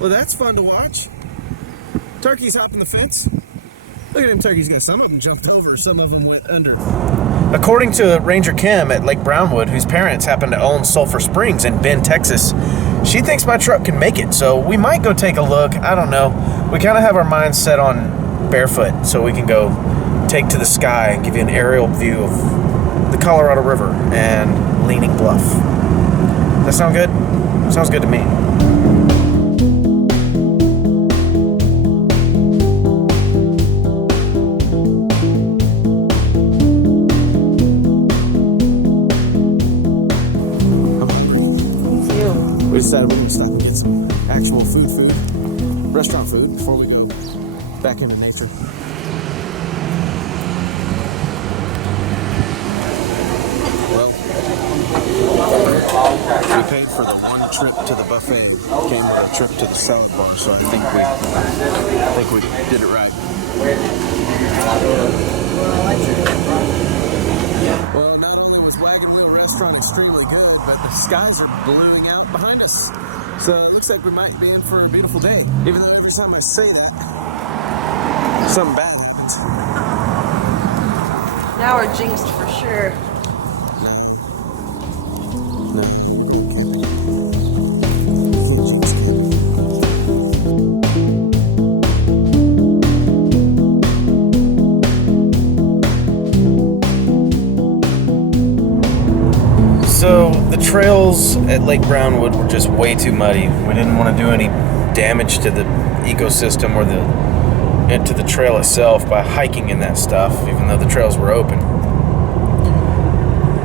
Well, that's fun to watch. Turkeys hopping the fence. Look at them turkeys go. Some of them jumped over, some of them went under. According to Ranger Kim at Lake Brownwood, whose parents happen to own Sulphur Springs in Bend, Texas, she thinks my truck can make it, so we might go take a look. I don't know. We kind of have our minds set on Barefoot, so we can go take to the sky and give you an aerial view of the Colorado River and Leaning Bluff. That sound good? Sounds good to me. We decided we're going to stop and get some actual food, restaurant food, before we go back into nature. Well, we paid for the one trip to the buffet. Came with a trip to the salad bar, so I think we did it right. Well, not only was Wagon Wheel Restaurant extremely good, but the skies are bluing out behind us. So it looks like we might be in for a beautiful day. Even though every time I say that, something bad happens. Now we're jinxed for sure. No. So the trails at Lake Brownwood were just way too muddy. We didn't want to do any damage to the ecosystem or to the trail itself by hiking in that stuff, even though the trails were open.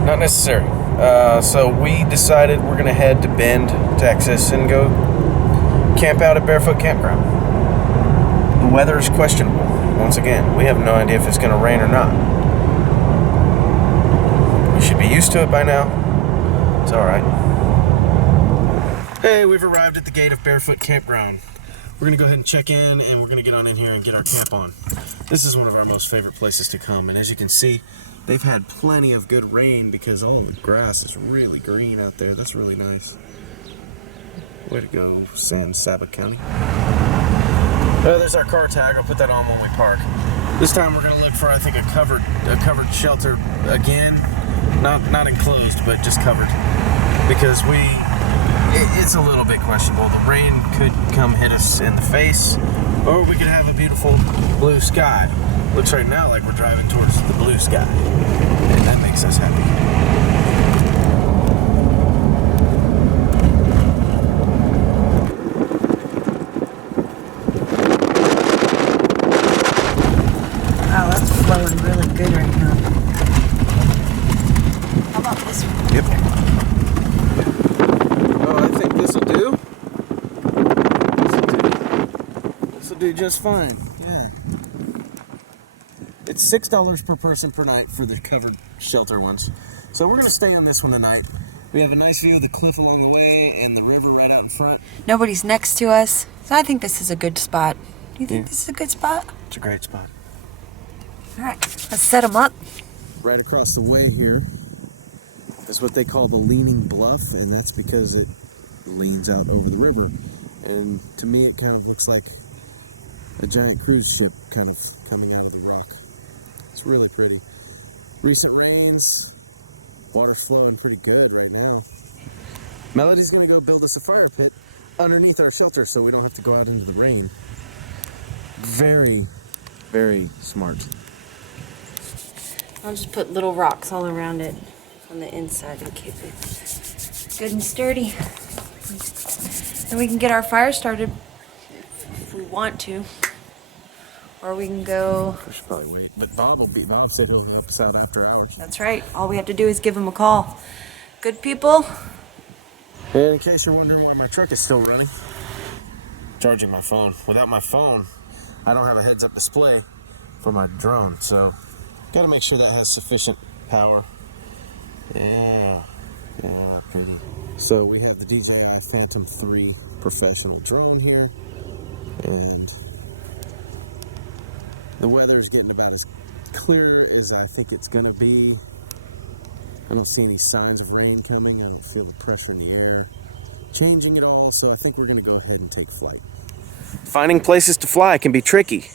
Not necessary. So we decided we're going to head to Bend, Texas, and go camp out at Barefoot Campground. The weather is questionable. Once again, we have no idea if it's going to rain or not. We should be used to it by now. It's alright. Hey, we've arrived at the gate of Barefoot Campground. We're going to go ahead and check in, and we're going to get on in here and get our camp on. This is one of our most favorite places to come, and as you can see, they've had plenty of good rain because all the grass is really green out there. That's really nice. Way to go, San Saba County. Oh, there's our car tag. I'll put that on when we park. This time we're going to look for, I think, a covered shelter again. Not enclosed, but just covered. Because it's a little bit questionable. The rain could come hit us in the face, or we could have a beautiful blue sky. Looks right now like we're driving towards the blue sky, and that makes us happy. Wow, that's flowing really good right now. How about this one? Yep. Oh, I think this'll do. This'll do just fine. Yeah. It's $6 per person per night for the covered shelter ones. So we're gonna stay on this one tonight. We have a nice view of the cliff along the way and the river right out in front. Nobody's next to us, so I think this is a good spot. Do you think this is a good spot? It's a great spot. All right, let's set them up. Right across the way here is what they call the Leaning Bluff, and that's because it leans out over the river. And to me, it kind of looks like a giant cruise ship kind of coming out of the rock. It's really pretty. Recent rains, water's flowing pretty good right now. Melody's gonna go build us a fire pit underneath our shelter so we don't have to go out into the rain. Very, very smart. I'll just put little rocks all around it on the inside and keep it good and sturdy. And we can get our fire started if we want to. Or we can go... We should probably wait. But Bob said he'll help us out after hours. That's right. All we have to do is give him a call. Good people? And in case you're wondering why my truck is still running, charging my phone. Without my phone, I don't have a heads-up display for my drone, so gotta make sure that has sufficient power. Yeah, pretty. So we have the DJI Phantom 3 professional drone here, and the weather's getting about as clear as I think it's gonna be. I don't see any signs of rain coming. I don't feel the pressure in the air. changing it all, so I think we're gonna go ahead and take flight. Finding places to fly can be tricky.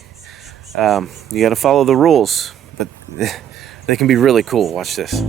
You gotta follow the rules, but they can be really cool. Watch this.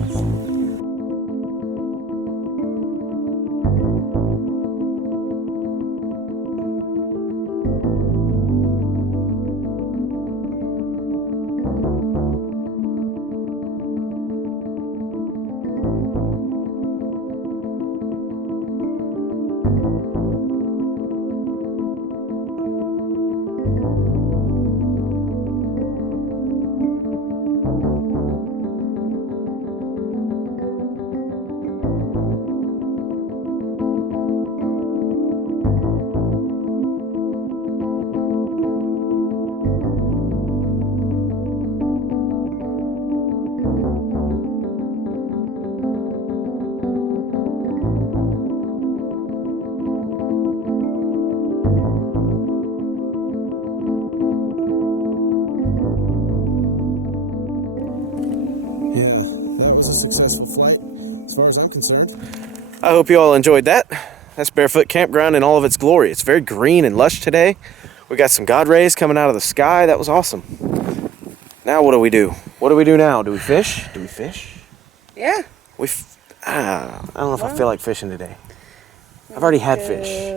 Successful flight as far as I'm concerned. I hope you all enjoyed that. That's Barefoot Campground in all of its glory. It's very green and lush today. We got some God rays coming out of the sky. That was awesome. Now what do we do? What do we do now? Do we fish? Do we fish? Yeah. I don't know if I feel like fishing today. I've already had fish.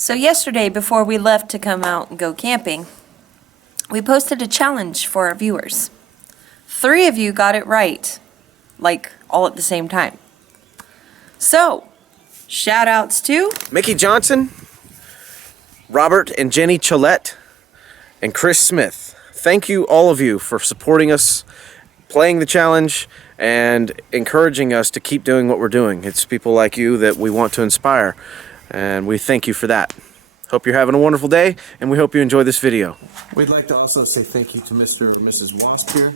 So yesterday, before we left to come out and go camping, we posted a challenge for our viewers. 3 of you got it right, like all at the same time. So, shout outs to Mickey Johnson, Robert and Jenny Cholette, and Chris Smith. Thank you, all of you, for supporting us, playing the challenge, and encouraging us to keep doing what we're doing. It's people like you that we want to inspire. And we thank you for that. Hope you're having a wonderful day, and we hope you enjoy this video. We'd like to also say thank you to Mr. and Mrs. Wasp here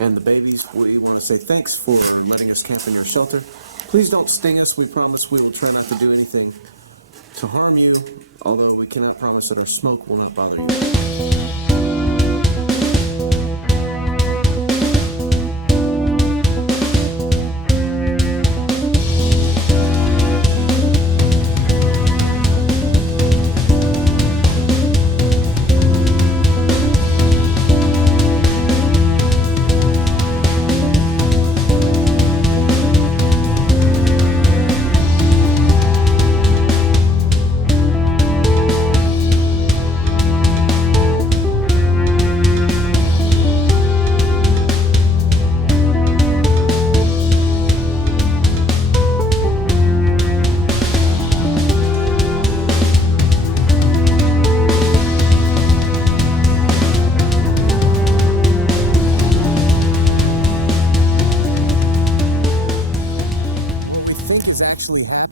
and the babies. We want to say thanks for letting us camp in your shelter. Please don't sting us. We promise we will try not to do anything to harm you, although we cannot promise that our smoke will not bother you.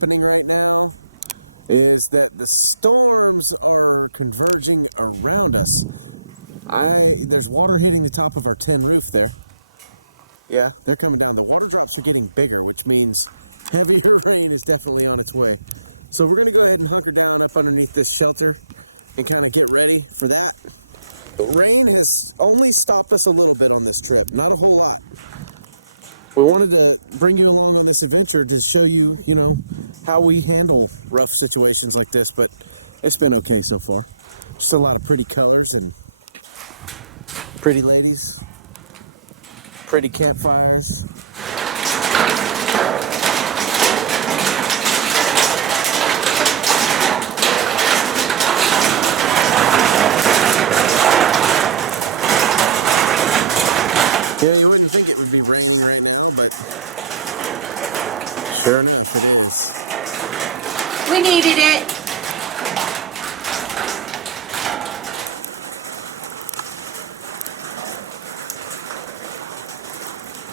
Happening right now is that the storms are converging around us. There's water hitting the top of our tin roof there. Yeah, they're coming down. The water drops are getting bigger, which means heavier rain is definitely on its way. So we're gonna go ahead and hunker down up underneath this shelter and kind of get ready for that. The rain has only stopped us a little bit on this trip, not a whole lot. We wanted to bring you along on this adventure to show you, how we handle rough situations like this, but it's been okay so far. Just a lot of pretty colors and pretty ladies, pretty campfires. Yeah, you wouldn't think it would be raining right now, but sure enough, it is. We needed it.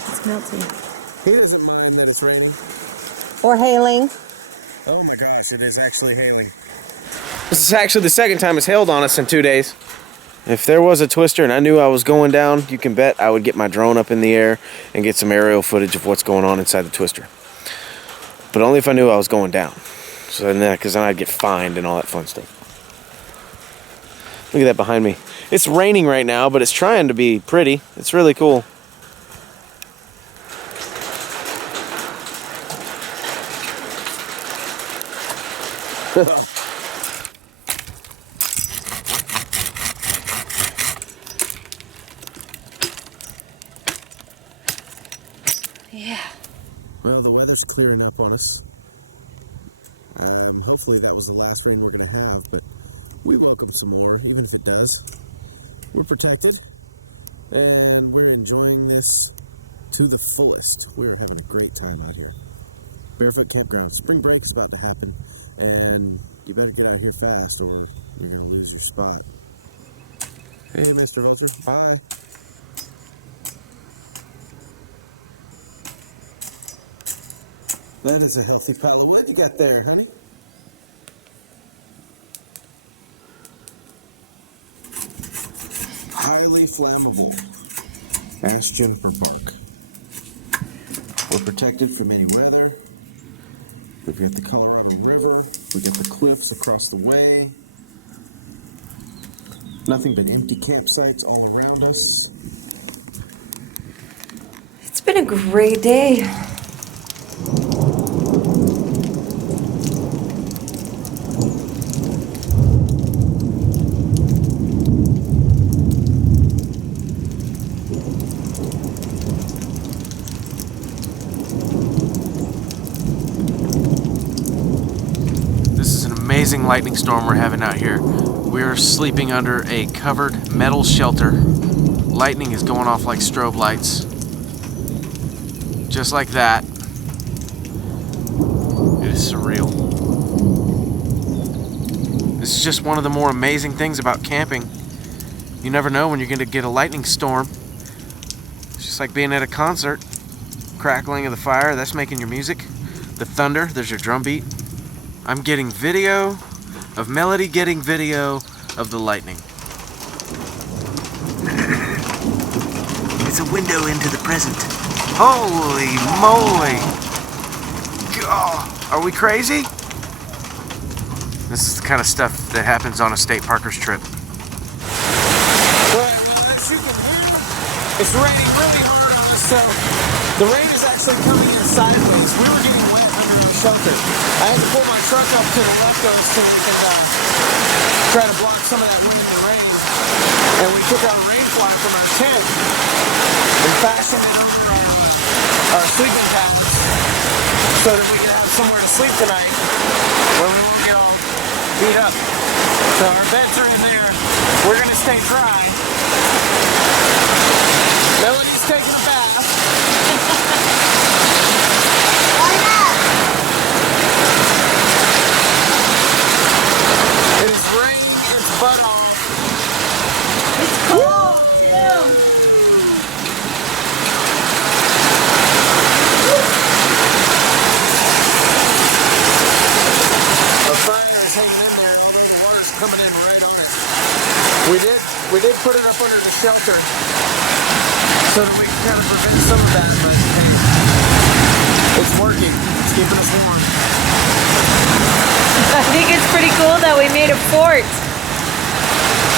It's melting. He doesn't mind that it's raining. Or hailing. Oh my gosh, it is actually hailing. This is actually the second time it's hailed on us in 2 days. If there was a twister and I knew I was going down, you can bet I would get my drone up in the air and get some aerial footage of what's going on inside the twister. But only if I knew I was going down. So then, because then I'd get fined and all that fun stuff. Look at that behind me. It's raining right now, but it's trying to be pretty. It's really cool. Yeah. Well, the weather's clearing up on us. Hopefully that was the last rain we're going to have, but we welcome some more, even if it does. We're protected, and we're enjoying this to the fullest. We're having a great time out here. Barefoot Campground. Spring break is about to happen, and you better get out here fast or you're going to lose your spot. Hey, Mr. Vulture. Bye. That is a healthy pile of wood you got there, honey. Highly flammable ash juniper bark. We're protected from any weather. We've got the Colorado River. We've got the cliffs across the way. Nothing but empty campsites all around us. It's been a great day. Amazing lightning storm we're having out here. We're sleeping under a covered metal shelter. Lightning is going off like strobe lights. Just like that. It is surreal. This is just one of the more amazing things about camping. You never know when you're going to get a lightning storm. It's just like being at a concert. Crackling of the fire, that's making your music. The thunder, there's your drum beat. I'm getting video of Melody getting video of the lightning. It's a window into the present. Holy moly! God, are we crazy? This is the kind of stuff that happens on a state parker's trip. Well, as you can hear, it's raining really hard on us, so the rain is actually coming in sideways. We were getting wet under the shelter. I had to pull my truck up to the left of us so we could try to block some of that wind and rain. And we took our rain fly from our tent and fastened it over our sleeping pads so that we could have somewhere to sleep tonight where we won't get all beat up. So our beds are in there. We're going to stay dry. Melody's taking a bath. It is raining its butt off. It's cold, too. The fire is hanging in there, although the water's coming in right on it. We did put it up under the shelter so that we can kind of prevent some of that, but hey, it's working. It's keeping us warm. I think it's pretty cool that we made a fort.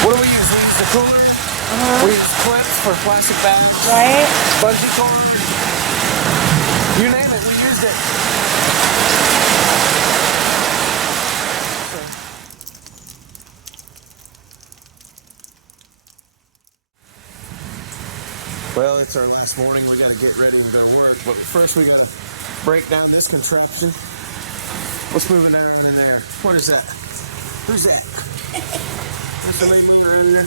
What do we use? We use the cooler. We use clips for plastic bags. Right? Bungee cord. You name it, we used it. Well, it's our last morning. We got to get ready and go to work. But first, we got to break down this contraption. What's moving around in there? What is that? Who's that? What's the lady moving around in there?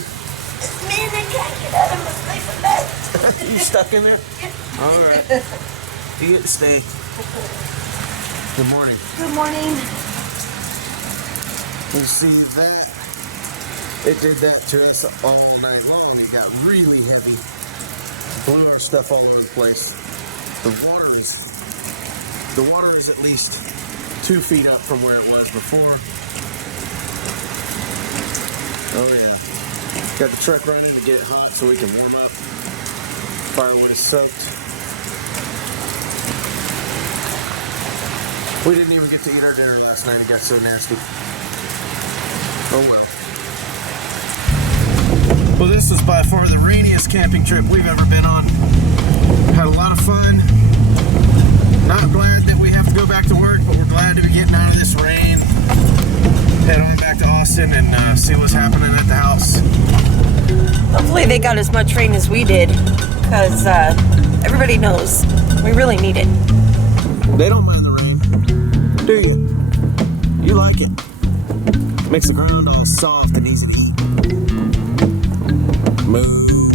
Man, I can't get out of my sleeping bag. You stuck in there? All right. You get to stay. Good morning. Good morning. You see that? It did that to us all night long. It got really heavy. Blew our stuff all over the place. The water is at least 2 feet up from where it was before. Oh yeah. Got the truck running to get it hot so we can warm up. Firewood is soaked. We didn't even get to eat our dinner last night. It got so nasty. Oh well. This was by far the rainiest camping trip we've ever been on. Had a lot of fun. Not glad that we have to go back to work, but we're glad to be getting out of this rain. Head on back to Austin and see what's happening at the house. Hopefully they got as much rain as we did, because everybody knows we really need it. They don't mind the rain, do you? You like it. Makes the ground all soft and easy to eat. Move.